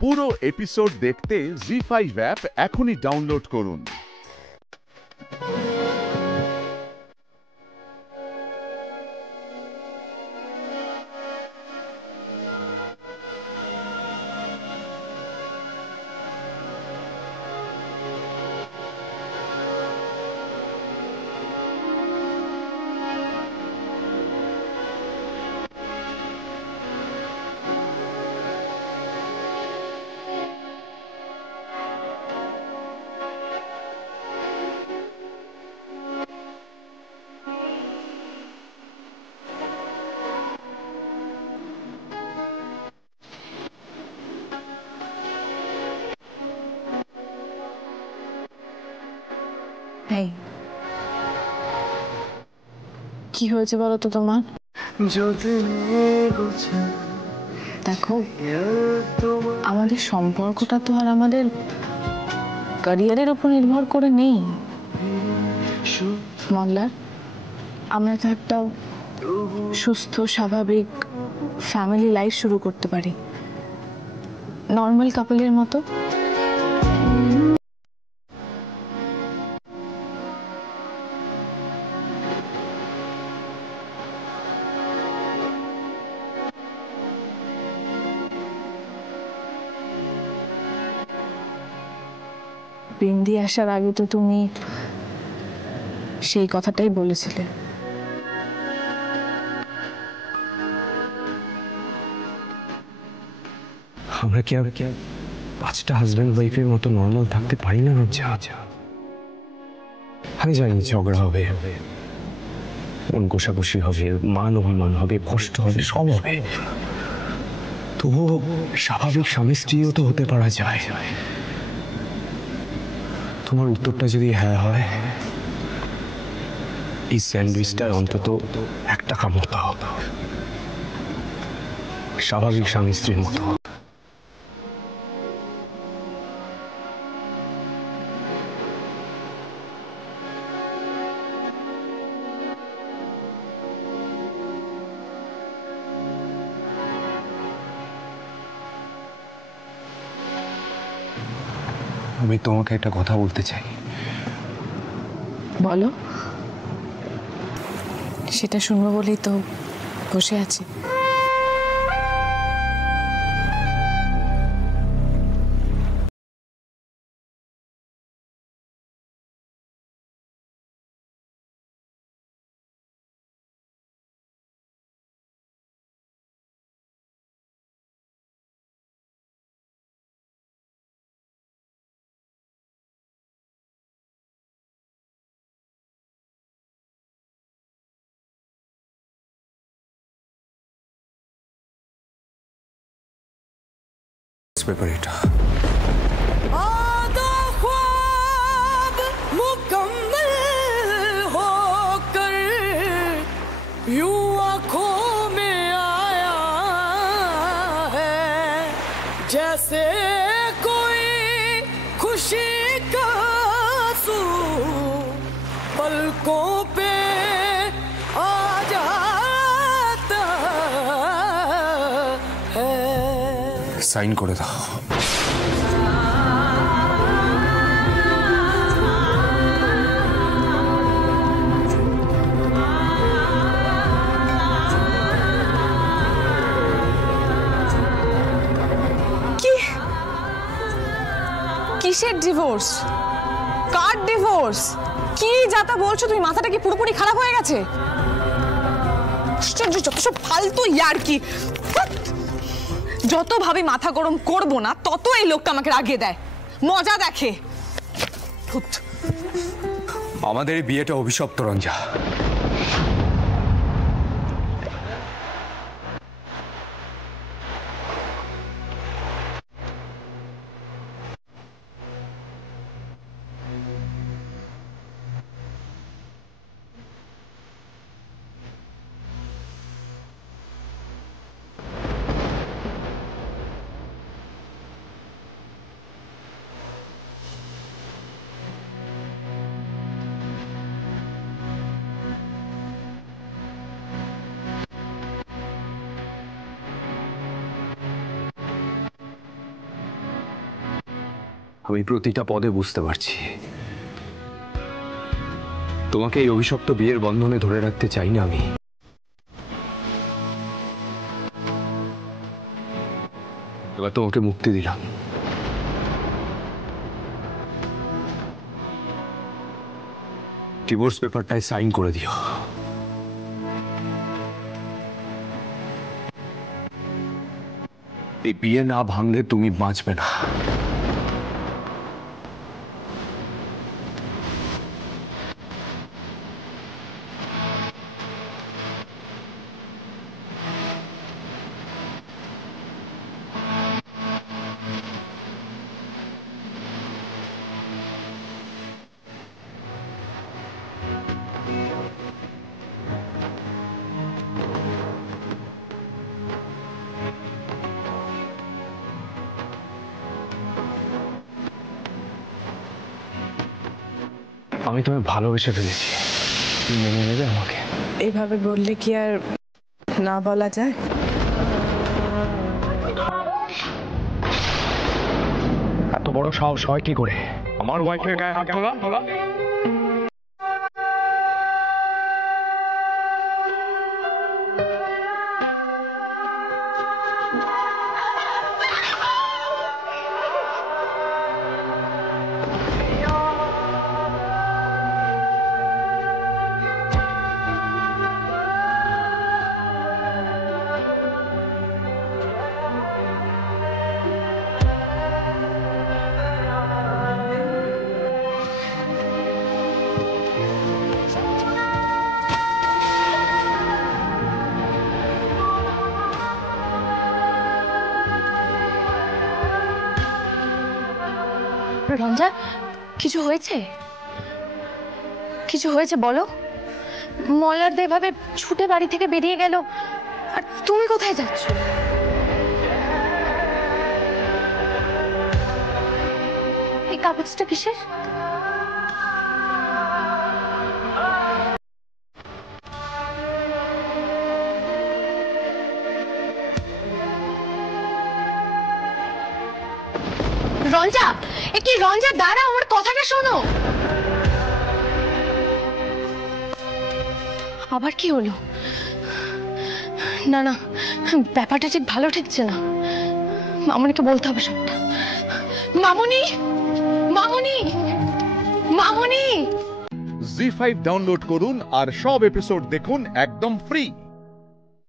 পুরো এপিসোড দেখতে জি5 অ্যাপ এখনই ডাউনলোড করুন। কি হয়েছে বলো তো তোমার? দেখো, আমাদের সম্পর্কটা তো আর আমাদের ক্যারিয়ারের উপর নির্ভর করে নেই। মল্লার, আমরা তো একটা সুস্থ স্বাভাবিক ফ্যামিলি লাইফ শুরু করতে পারি, নর্মাল কাপলের মতো। বিন্দি আসার আগে তো তুমি সেই কথাটাই বলেছিলে। আমরা কি আর 5টা হাজব্যান্ড ওয়াইফের মতো নর্মাল থাকতে পারি না? আমি জানি ঝগড়া হবে, মন কষাকষি হবে, মান অভিমান হবে, কষ্ট হবে, সব হবে। তবুও স্বাভাবিক স্বামী স্ত্রীও তো হতে পারা যায়। তোমার উত্তরটা যদি হ্যাঁ হয়, এই স্যান্ডউইচটার অন্তত একটা কামড় দাও, স্বাভাবিক স্বামী স্ত্রীর মতো। আমি তোমাকে একটা কথা বলতে চাই। বলো। সেটা শুনবো বলেই তো বসে আছি। ব্যাপার এটা जैसे कोई खुशी का आंसू पलकों पे आ जाता है। সাইন করে দাও। কিসের ডিভোর্স? কার ডিভোর্স? কি যাতা বলছো তুমি? মাথাটা কি পুরোপুরি খারাপ হয়ে গেছে? যত সব ফালতু ইয়ার্কি। যত ভাবে মাথা গরম করবো না, তত এই লোকটা আমাকে রাগিয়ে দেয়, মজা দেখে। আমাদের বিয়েটা অভিশপ্ত, রঞ্জা। আমি প্রতিটা পদে বুঝতে পারছি তোমাকে এই অভিশপ্ত বিয়ের বন্ধনে ধরে রাখতে চাই না আমি। এবার তোমাকে মুক্তি দিলাম। ডিভোর্স পেপারটায় সাইন করে দিও। এই বিয়ে না ভাঙলে তুমি বাঁচবে না। আমি তোমায় ভালোবেসে ফেলেছি, তুমি মেনে নেবে আমাকে? এইভাবে বললে কি আর না বলা যায়? এত বড় সাহস হয় কি করে আমার ওয়াইফের গায়ে হাত তোলা? রঞ্জা, কিছু হয়েছে? কিছু হয়েছে বলো। মলারদা এভাবে ছুটে বাড়ি থেকে বেরিয়ে গেল, আর তুমি কোথায় যাচ্ছ? এই কাগজটা কিসের? রঞ্জা, একটি রঞ্জা দাঁড়াও, আমার কথাটা শোনো। আবার কি হলো? না না, ব্যাপারটা ঠিক ভালো ঠেকছে না। মামুনিকে বলতে হবে সবটা। মামুনি, মামুনি, মামুনি। জি5 ডাউনলোড করুন আর সব এপিসোড দেখুন একদম ফ্রি।